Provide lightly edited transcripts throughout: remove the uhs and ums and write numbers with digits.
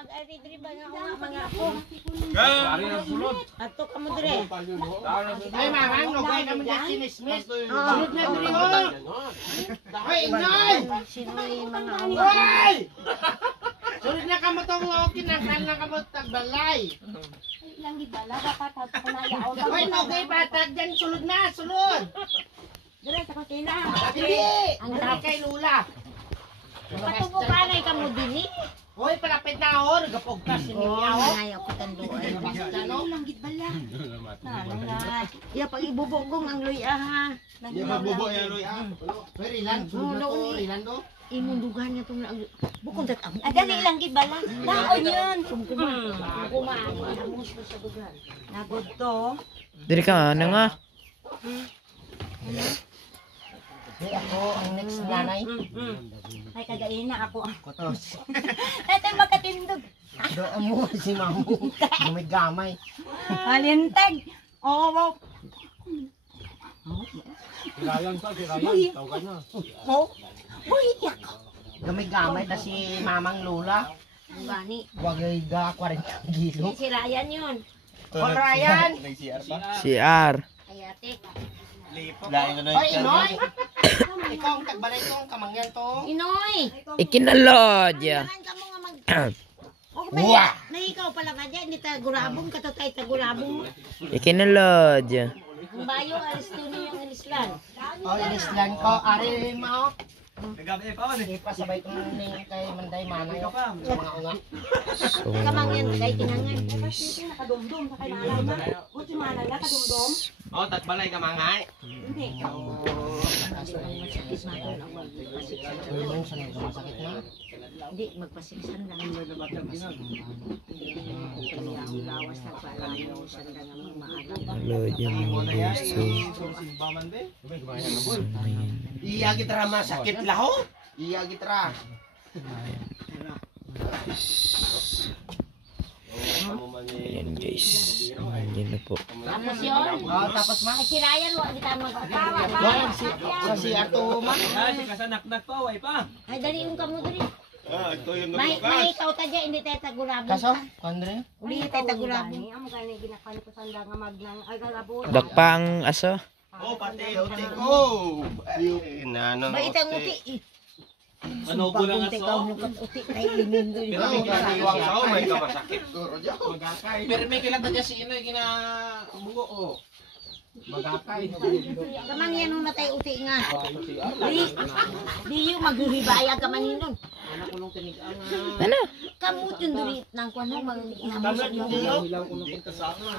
Pag-ari ba nga mga ako? Ari na sulod. Ato ka mo dire. Ay, mamang, nugay ka mo dyan sinismis. Sulod na diri, oh! Ay, inay! Sinoy mga Ay! Sulod na ka mo itong kinakal na ka mo tagbalay. Lang gibala dapat ha ko na yaon. Ay, nugay batag dyan, sulod na, sulod! Dire sa kusina. Hindi! Ang kay Lula. Patubo ka na ka mo dili. Hoy, palapit na ako, nagapugtas si Oh, Ninyaw. ayaw ko tanduan. Lang gibala. Ya pag ibubogong ang luya ha. Mabubo yan, Loy. Hoy, Rilan, sulod na to, Rilan do. Imundugan niya tong bukod dat ang. Adali lang gibala. Daon yun. Kuma. Nagod to. Diri ka ano nga? Hey, ako, ang next nanay. Ay kagaina ako. Kutos. Ito makatindog. Doon mo si Mamu. Gamay-gamay. Alintag. Oo. Sirayan ka, sirayan. Tawagan na. Oh. Buhit ako. Gamay-gamay na si Mamang Lula. Gani. Wagay ga 40 kilo. Si Ryan yun. Oh, Ryan! CR. Ayate. Hoy, Inoy! Ikaw ang tagbalay kong kamangyan to. Inoy. Ikinalod ya. Kailan ka mo nga mag... Wah! Na ikaw pala ka dyan. Hindi tagurabong ka to tayo tagurabong. Ikinalod ya. Ang bayo alis to niyo yung ilislan. Oh, inislan ko. Ari mo. Nagabi pa ako. Hindi pa sabay kong ning kay Manday Manay. Sa mga unga. So, Kamangyan kay tinangan. Nakadumdum sa kay malay ma. Buti malay na kadumdum. Oh, tatbalay ka mangay. Hindi. Yung sa nang masakit na. Hindi, magpasiksan lang. Hindi ang lawas na palayo. Sanda nga Nalod yung mga gusto. Iya gitra masakit laho. Iya gitra. Ayan guys. Ayan na po. Tapos yun. Oh, tapos ma. Ay, sirayan mo. Hindi tayo mag-asawa. Yan si Ato ma. Ay, si kasanak-nak pa, way pa. Ay, dali yung kamo dali. Ah, ito yung May ikaw ta dyan. Hindi tayo tagurabong. Kaso, Andre? Uli tayo tagurabong. Amo gani ginakano ko sanda nga magnang ay gagabo. Dakpang aso. Oh, pati uti ko. Ay, nano. Ba itang uti. Ano ko lang Pagpunti ka aso? hulukan uti. Ay, limin doon. Pero may kaniwang sao, may kamasakit. Magakay. Pero may kilala dyan si Inoy ginabugo oh. Magakay. Kamangyan nung natay uti nga. Di yung maghihibaya kamangyan nun. Ano? Kamut yung duri ng kwan mo. Maghamusan yung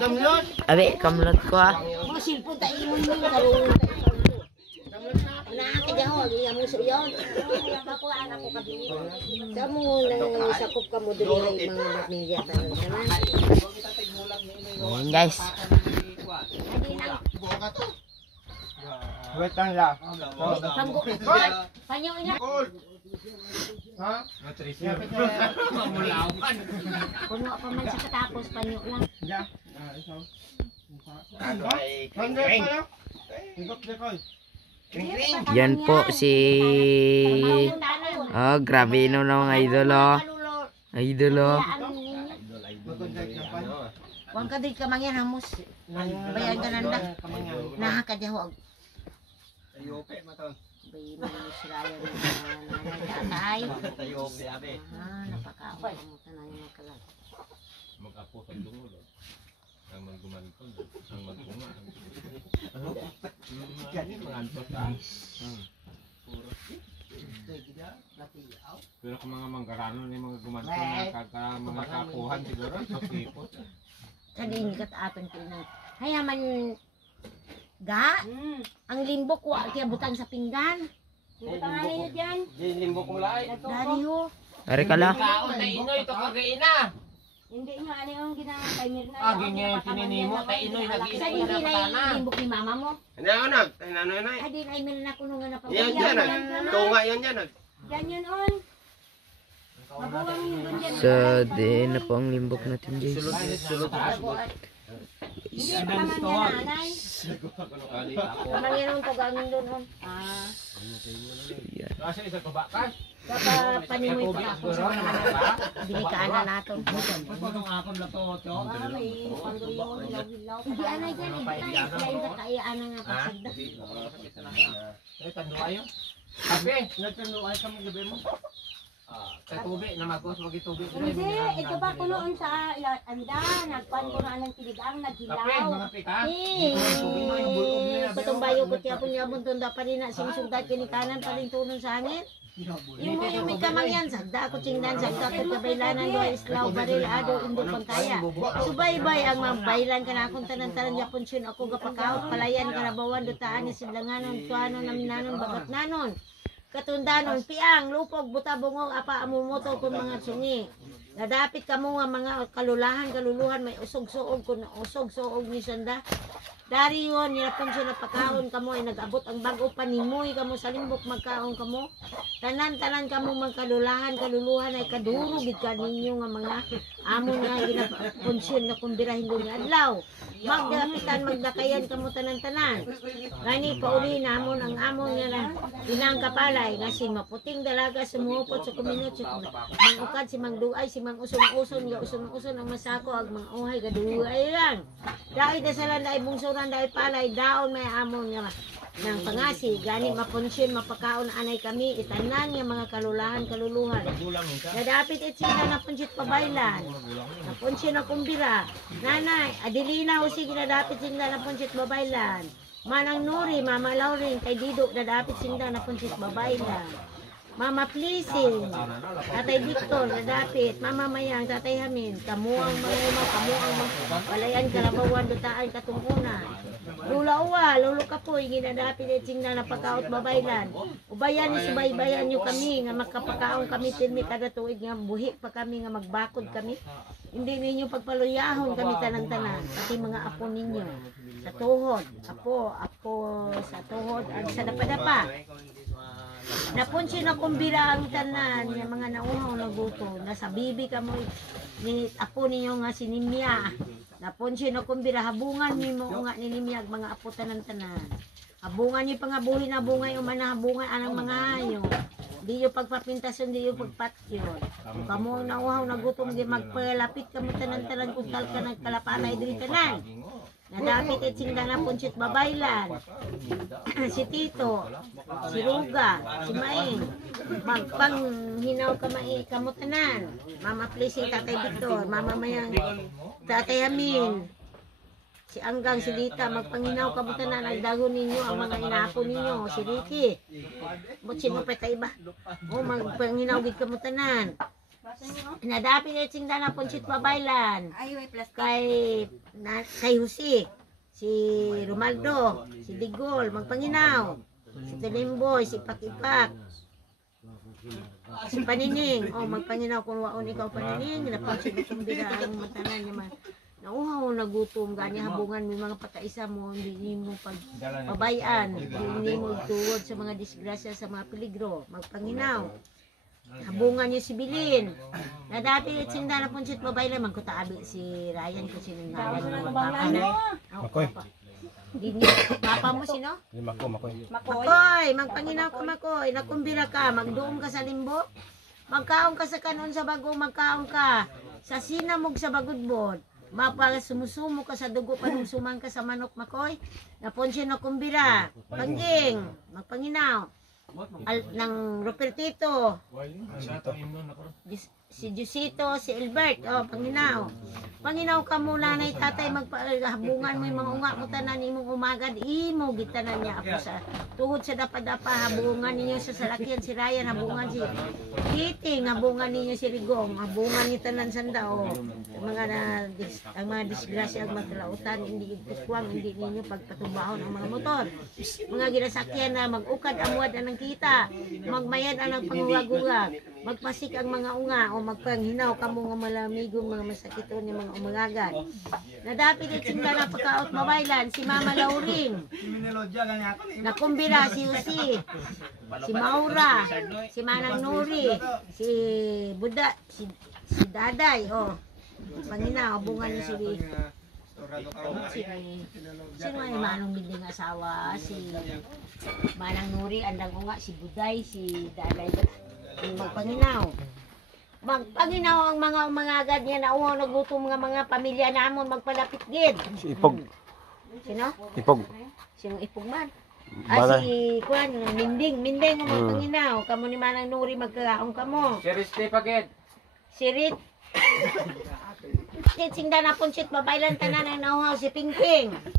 Damlot. Abi, kamlot ko ah. mga silpon tayo mo yun. Karungan tayo. Nakakadya ho. Iyamuso yun. Makuha ko kabili. Sa mo nang sakop ka mo duri ay mga pamilya. Ayan guys. Buka to. Wait lang lang. Panyo ina. Ha? Mamulawan. Puno pa man sa katapos. Panyo lang. Andre pa Yan po si... Oh, grabe no na mga idol oh. Idol oh. Huwag ka din kamangyan hamos. Bayan ka nanda. Nakakadya ho. Tayope matol. Bayi mo ni Siraya rin na nanay. Tayope abe. Napakaaway mo na yung makalag. Mag-apo sa dungo. Ang maggumanton, ang magbunga. Ganyan mga antot ah. Pero kung mga manggarano ni mga gumanton na mga kapuhan siguro, sakipot. Kading kat aton pinang. Hayaman ga. Ang limbok wa kaya butang sa pinggan. Butangan niyo diyan. Limbo kong laay. Dari ho. Ari ka la. Kaon na Inoy to kagaina. Hindi nga ano yung ginakay Mirna. Ganyan kininimo kay Inoy Sa nag-isa di na na patana. limbok ni mama mo. Ano na? Ay di na email na kuno nga na pa. Yan yan. Tunga yan yan. Yan yun on. Mabuwang yun doon dyan. So, di na po ang limbok natin guys. Hindi pa naman niya nanay. Kamangyan ang tagangin doon. Oh. Ah. Kasi isa ko bakas. Kapa panimoy pa ako sa mga binikaan na nato. Ah, may panggoyo, hilaw-hilaw. Hindi anay dyan, lain ka kaya ana nga pasagda. Ay, tanduayo. Kape, nagtanduay ka mo gabi mo. Sa tubig, namagos, magitubig. Hindi, ito ba ko noon sa anda, nagpan ko na ng tiligang, Kape, naghilaw. mga pika. Patumbayo ko tiya po niya buntong da pa rin na singsugda kinikanan pa rin tunon sa hangin. Yung may kamangyan, sagda ko tsingdan, sagda ko kabaylanan, doa islaw, baril, ado, indo pangkaya. Subaybay ang mabaylan ka na akong tanan-tanan niya punsyon ako gapakawat, palayan, karabawan, dutaan, isidlanganon, tuanon, naminanon, bagat nanon. Katundanon, piang, lupog, buta-bungong, apa, amumoto kung mga sungi. Nadapit ka mo nga mga kalulahan, kaluluhan, may usog-suog, kung usog-suog ni Sanda. Dari yun, nilapon siya na pagkaon kamo ay nag-abot ang bago panimoy kamo sa limbok magkaon kamo. Tanan-tanan kamo magkalulahan, kaluluhan ay kadurugid ka ninyo nga mga amo nga ginaponsyon na kumbirahin doon nga adlaw. Magdapitan, magdakayan kamo tanan-tanan. Gani pauli namon ang amo nga na inang kapalay nga si maputing dalaga sumuupot sa kuminot sa mangukad si mangduay si mang-usong-uson nga uson-uson ang masako ag mga uhay gaduay lang. Dahil dasalan dahil bungso dahil palay daon may amon nga ng pangasi gani maponsyon mapakaon anay kami itanan nga mga kalulahan kaluluhan nadapit itsina na punsit pabaylan na ponsyon na kumbira nanay adilina o sige nadapit singda na punsit pabaylan manang nuri mama lauring kay dido nadapit singda na punsit pabaylan Mama Pleasing, Tatay Victor, nadapit, Mama Mayang, Tatay Hamin, kamuang mga kamuang palayan, kalabawan, dutaan, katungunan. Lula uwa, lolo kapoy, ginadapit at singna na pagkaot babaylan. Ubayan ni subaybayan nyo kami, nga magkapakaon kami, tilmi kada tuig, nga buhi pa kami, nga magbakod kami. Hindi ninyo pagpaluyahon kami tanan-tanan, pati mga apo ninyo. Sa tuhod, apo sa tuhod, at sa dapa-dapa. Naponsyon na kumbira ang tanan yung mga nauhaw na guto nasa bibi ka mo ni apo ninyo nga si Nimya naponsyon na kumbira habungan ni mo nga ni Nimya ang mga apo tanan-tanan habungan niyo pangabuhin na bungay o manahabungan anang mga hayo di yung pagpapintasyon di yung pagpatyon kamo ang nauhaw na gutom di magpalapit kamo tanan-tanan kung tal ka nagkalapalay diri tanan nadapit itsing na punsit babaylan si Tito si Ruga si Maing magpanghinaw kamay kamutanan Mama Pleasing Tatay Victor Mama Mayang Tatay Amin si Anggang si Lita magpanghinaw kamutanan ang dagon ninyo ang mga inapo ninyo si Ricky but sino pa tayo ba o magpanghinaw gid kamutanan nadapit itsing na punsit babaylan kay Jose si Romaldo si Digol magpanginaw si Talimboy si Pakipak si Panining magpanginaw kung waon ikaw Panining napunsit na kumbira ang matanan niya man nauhaw nagutom gani habungan may mga pakaisa mo hindi mo pagpabayaan hindi mo tuwod sa mga disgrasya sa mga peligro magpanginaw habungan niyo si Bilin. Nadapit sinda na punsit babaylan magkutaabi si Ryan kung sino nga Makoy. Dini, papa mo sino? Makoy. Makoy, magpanginaw ka Makoy. Nakumbira ka, magduom ka sa limbo. Magkaon ka sa kanon sa bago, magkaon ka sa sinamog sa bagudbod. Sumusumo ka sa dugo panumsuman ka sa manok Makoy. Naponsyo na kumbira. Pangging, magpanginaw. Ng Robertito si Jusito, si Albert panginaw ka muna na tatay magpahabungan mo yung mga unga mo tanan imong umagad imo gitanan niya ako sa tuhod sa dapa-dapa habungan ninyo sa salakyan si Ryan habungan si Titing habungan ninyo si Rigong habungan niyo tanan sanda ang mga disgrasya ang magkalautan hindi itukwang hindi ninyo pagpatubahon ang mga motor mga ginasakyan na mag-ukad amwad ang kita magmayad ang pangungagungag magpasik ang mga unga o magpanghinaw kamo nga malamigong mga masakito ni mga umagagan. Nadapit at singda na pagkaot babaylan si Mama Lauring. Nakumbira si Usi, si Maura, si Manang Nuri, si Buda, si Daday, panghinaw, bunga ni si Sino nga yung manong binding asawa? Si Manang Nuri, andang ko nga, si Buday, si Daday, ang magpanginaw. Magpanginaw ang mga agad niya na uwaw nagutom mga pamilya namon magpalapit gid. Si Ipog. Sino? Ipog. Sinong ipog man? Bala. Si Kuan, Minding ang magpanginaw. Kamo ni Manang Nuri magkakaong kamo. Seriously pagid. Sirit. Singda na punsit, babailan tanan ang nauhaw si Pingping.